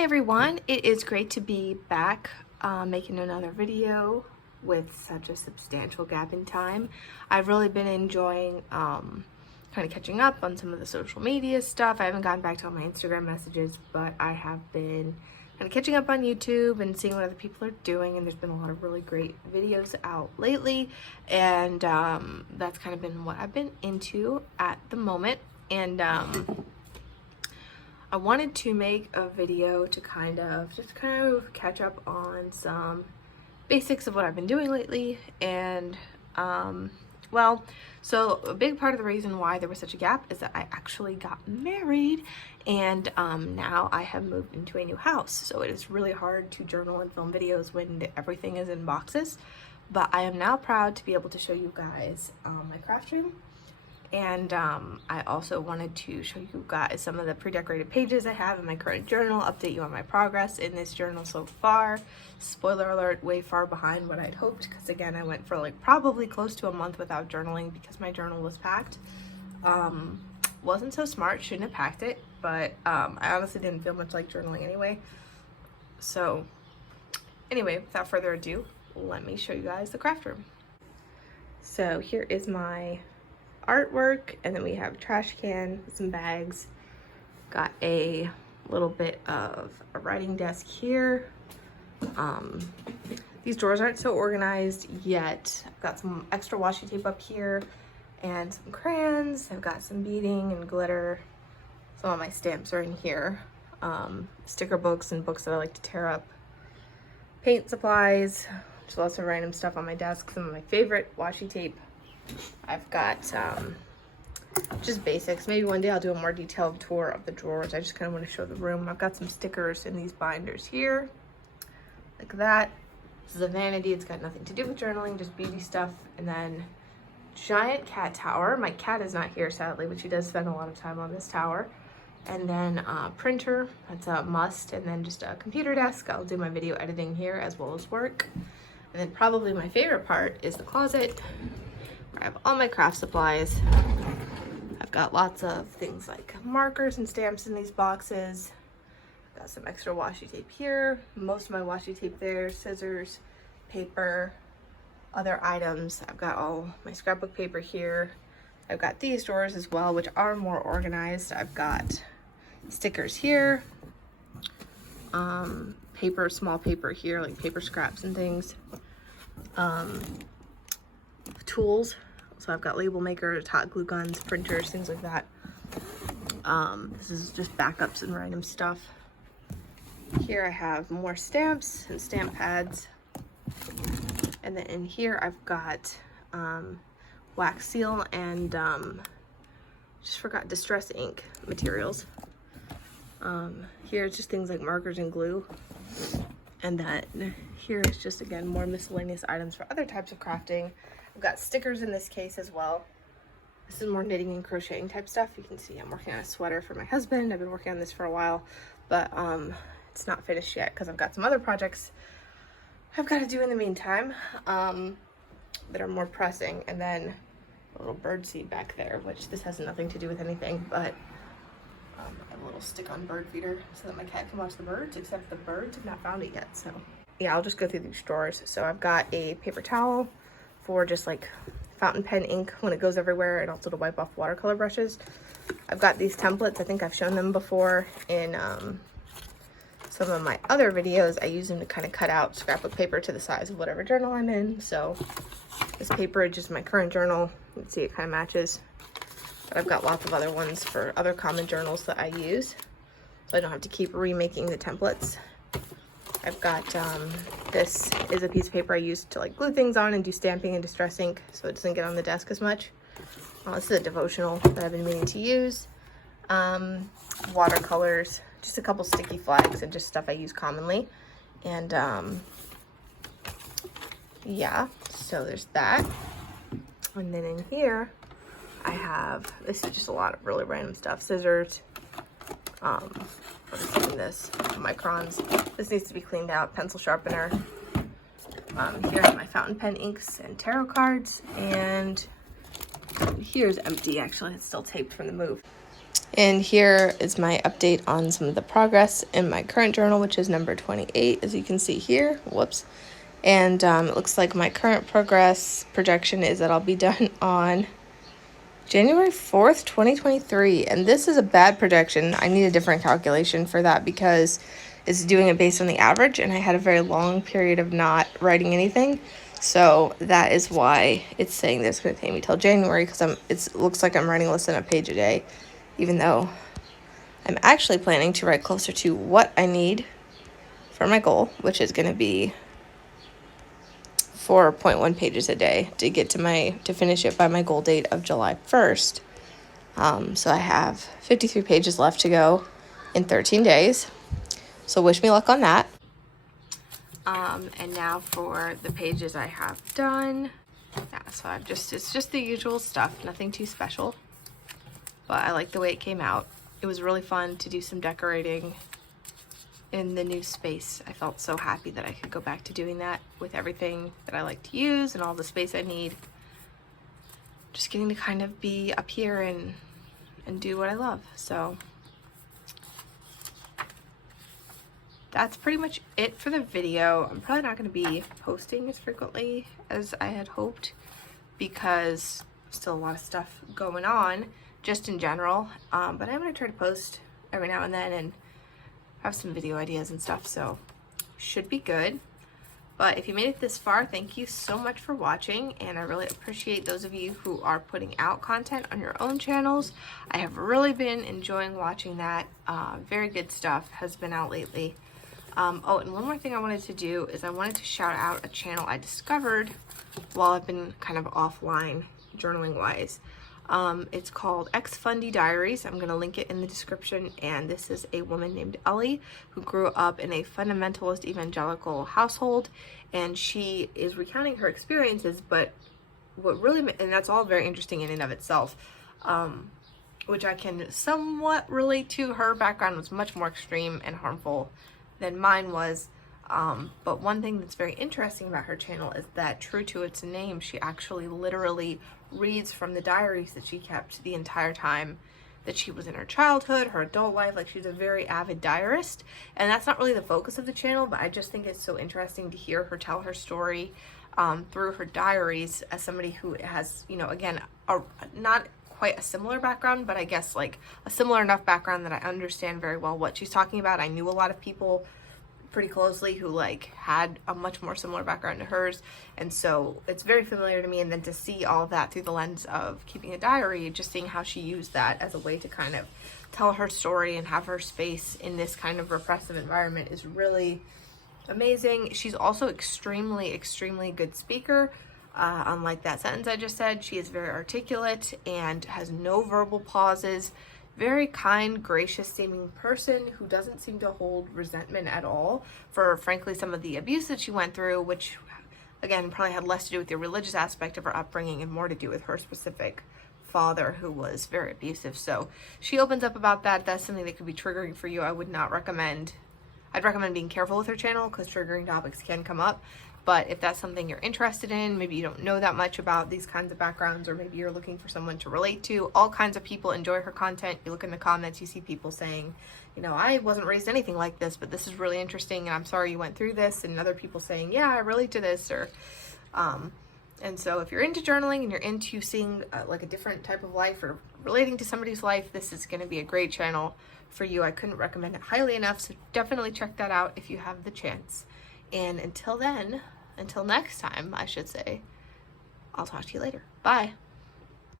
Hi everyone, it is great to be back making another video with such a substantial gap in time. I've really been enjoying kind of catching up on some of the social media stuff. I haven't gotten back to all my Instagram messages, but I have been kind of catching up on YouTube and seeing what other people are doing, and there's been a lot of really great videos out lately, and that's kind of been what I've been into at the moment. And I wanted to make a video to kind of catch up on some basics of what I've been doing lately. And so a big part of the reason why there was such a gap is that I actually got married, and now I have moved into a new house. So it is really hard to journal and film videos when everything is in boxes. But I am now proud to be able to show you guys my craft room. And I also wanted to show you guys some of the pre-decorated pages I have in my current journal, update you on my progress in this journal so far. Spoiler alert, way far behind what I'd hoped, because again, I went for like probably close to a month without journaling because my journal was packed. Wasn't so smart, shouldn't have packed it, but I honestly didn't feel much like journaling anyway. So anyway, without further ado, let me show you guys the craft room. So here is my artwork, and then we have a trash can, some bags, got a little bit of a writing desk here. These drawers aren't so organized yet. I've got some extra washi tape up here and some crayons. I've got some beading and glitter. Some of my stamps are in here. Sticker books and books that I like to tear up. Paint supplies, just lots of random stuff on my desk. Some of my favorite washi tape. I've got just basics. Maybe one day I'll do a more detailed tour of the drawers. I just kind of want to show the room. I've got some stickers in these binders here, like that. This is a vanity. It's got nothing to do with journaling, just beauty stuff. And then giant cat tower. My cat is not here, sadly, but she does spend a lot of time on this tower. And then printer, that's a must. And then just a computer desk. I'll do my video editing here as well as work. And then probably my favorite part is the closet. I have all my craft supplies. I've got lots of things like markers and stamps in these boxes. Got some extra washi tape here. Most of my washi tape there, scissors, paper, other items. I've got all my scrapbook paper here. I've got these drawers as well, which are more organized. I've got stickers here. Paper, small paper here, like paper scraps and things. Tools. So I've got label makers, hot glue guns, printers, things like that. This is just backups and random stuff. Here I have more stamps and stamp pads. And then in here I've got wax seal and just forgot distress ink materials. Here it's just things like markers and glue. And then here is just, again, more miscellaneous items for other types of crafting. I've got stickers in this case as well. This is more knitting and crocheting type stuff. You can see I'm working on a sweater for my husband. I've been working on this for a while, but it's not finished yet because I've got some other projects I've got to do in the meantime that are more pressing. And then a little bird seed back there, which this has nothing to do with anything, but a little stick-on bird feeder so that my cat can watch the birds, except the birds have not found it yet. So yeah, I'll just go through these drawers. So I've got a paper towel for just like fountain pen ink when it goes everywhere, and also to wipe off watercolor brushes. I've got these templates. I think I've shown them before in some of my other videos. I use them to kind of cut out scrapbook paper to the size of whatever journal I'm in. So this paper is just my current journal. You can see it kind of matches. But I've got lots of other ones for other common journals that I use, so I don't have to keep remaking the templates. I've got, this is a piece of paper I use to like glue things on and do stamping and distress ink, so it doesn't get on the desk as much. This is a devotional that I've been meaning to use. Watercolors, just a couple sticky flags and just stuff I use commonly. And yeah, so there's that. And then in here, I have, this is just a lot of really random stuff. Scissors, this, microns. This needs to be cleaned out. Pencil sharpener. Here are my fountain pen inks and tarot cards. And here's empty, actually. It's still taped from the move. And here is my update on some of the progress in my current journal, which is number 28, as you can see here. Whoops. And it looks like my current progress projection is that I'll be done on January 4th, 2023. And this is a bad projection. I need a different calculation for that because it's doing it based on the average, and I had a very long period of not writing anything. So that is why it's saying this is going to take me till January, because it looks like I'm writing less than a page a day, even though I'm actually planning to write closer to what I need for my goal, which is going to be 4.1 pages a day to get to finish it by my goal date of July 1st. So I have 53 pages left to go in 13 days. So wish me luck on that. And now for the pages I have done. Yeah, so it's just the usual stuff, nothing too special. But I like the way it came out. It was really fun to do some decorating in the new space. I felt so happy that I could go back to doing that with everything that I like to use and all the space I need. Just getting to kind of be up here and do what I love. So that's pretty much it for the video. I'm probably not going to be posting as frequently as I had hoped because still a lot of stuff going on just in general, but I'm going to try to post every now and then and have some video ideas and stuff, so should be good. But if you made it this far, thank you so much for watching, and I really appreciate those of you who are putting out content on your own channels. I have really been enjoying watching that. Very good stuff has been out lately. Oh, and one more thing I wanted to do is I wanted to shout out a channel I discovered while I've been kind of offline journaling wise. It's called Ex Fundy Diaries. I'm going to link it in the description, and this is a woman named Ellie who grew up in a fundamentalist evangelical household, and she is recounting her experiences, but and that's all very interesting in and of itself, which I can somewhat relate to. Her background was much more extreme and harmful than mine was. But one thing that's very interesting about her channel is that, true to its name, she actually literally reads from the diaries that she kept the entire time that she was in her childhood, her adult life. Like, she's a very avid diarist, and that's not really the focus of the channel, but I just think it's so interesting to hear her tell her story through her diaries as somebody who has, you know, again, not quite a similar background, but I guess like a similar enough background that I understand very well what she's talking about. I knew a lot of people pretty closely who like had a much more similar background to hers, and so it's very familiar to me. And then to see all of that through the lens of keeping a diary, just seeing how she used that as a way to kind of tell her story and have her space in this kind of repressive environment is really amazing. She's also extremely good speaker. Unlike that sentence I just said, she is very articulate and has no verbal pauses. Very kind, gracious seeming person who doesn't seem to hold resentment at all for, frankly, some of the abuse that she went through, which again probably had less to do with the religious aspect of her upbringing and more to do with her specific father, who was very abusive. So she opens up about that. That's something that could be triggering for you. I'd recommend being careful with her channel because triggering topics can come up. But if that's something you're interested in, maybe you don't know that much about these kinds of backgrounds, or maybe you're looking for someone to relate to, all kinds of people enjoy her content. You look in the comments, you see people saying, you know, I wasn't raised anything like this, but this is really interesting, and I'm sorry you went through this. And other people saying, yeah, I relate to this. Or and so if you're into journaling and you're into seeing like a different type of life or relating to somebody's life, this is going to be a great channel for you. I couldn't recommend it highly enough, so definitely check that out if you have the chance. And until next time, I should say, I'll talk to you later. Bye.